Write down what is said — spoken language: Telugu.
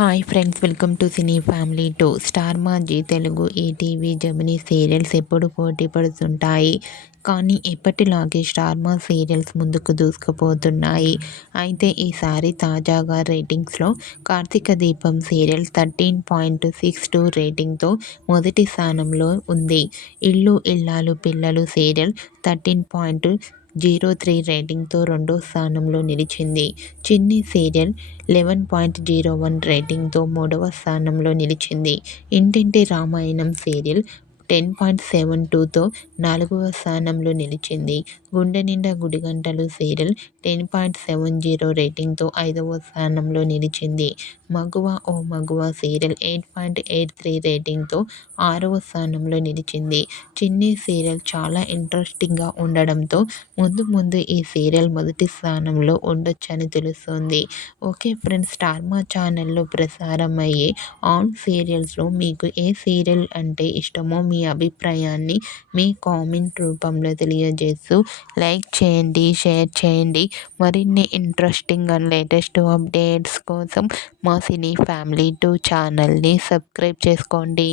Hi friends, welcome to cine family two. Star Maa, Zee Telugu, ETV, Gemini serials ఎప్పుడు పోటీ పడుతుంటాయి. కానీ ఎప్పటిలాగే స్టార్ మా సీరియల్స్ ముందుకు దూసుకుపోతున్నాయి. అయితే ఈసారి తాజాగా రేటింగ్స్లో కార్తీక దీపం సీరియల్ 13.62 రేటింగ్తో మొదటి స్థానంలో ఉంది. ఇల్లు ఇల్లాలు పిల్లలు సీరియల్ 13.03 రేటింగ్తో రెండో స్థానంలో నిలిచింది. చిన్ని సీరియల్ 11.01 రేటింగ్తో మూడవ స్థానంలో నిలిచింది. ఇంటింటి రామాయణం సీరియల్ 10.72తో నాలుగవ స్థానంలో నిలిచింది. గుండె నిండా గుడిగంటలు సీరియల్ 10.70 రేటింగ్తో ఐదవ స్థానంలో నిలిచింది. మగువ ఓ మగువ సీరియల్ 8.83 రేటింగ్తో ఆరవ స్థానంలో నిలిచింది. చిన్ని సీరియల్ చాలా ఇంట్రెస్టింగ్గా ఉండడంతో ముందు ముందు ఈ సీరియల్ మొదటి స్థానంలో ఉండొచ్చని తెలుస్తోంది. ఓకే ఫ్రెండ్స్, స్టార్ మా ఛానల్లో ప్రసారం అయ్యే ఆన్ సీరియల్స్లో మీకు ఏ సీరియల్ అంటే ఇష్టమో మీ అభిప్రాయాన్ని మీ కామెంట్ రూపంలో తెలియజేస్తూ లైక్ చేయండి, షేర్ చేయండి. మరిన్ని ఇంట్రెస్టింగ్ అండ్ లేటెస్ట్ అప్డేట్స్ కోసం మా సినీ ఫ్యామిలీ 2 ఛానల్ని సబ్స్క్రైబ్ చేసుకోండి.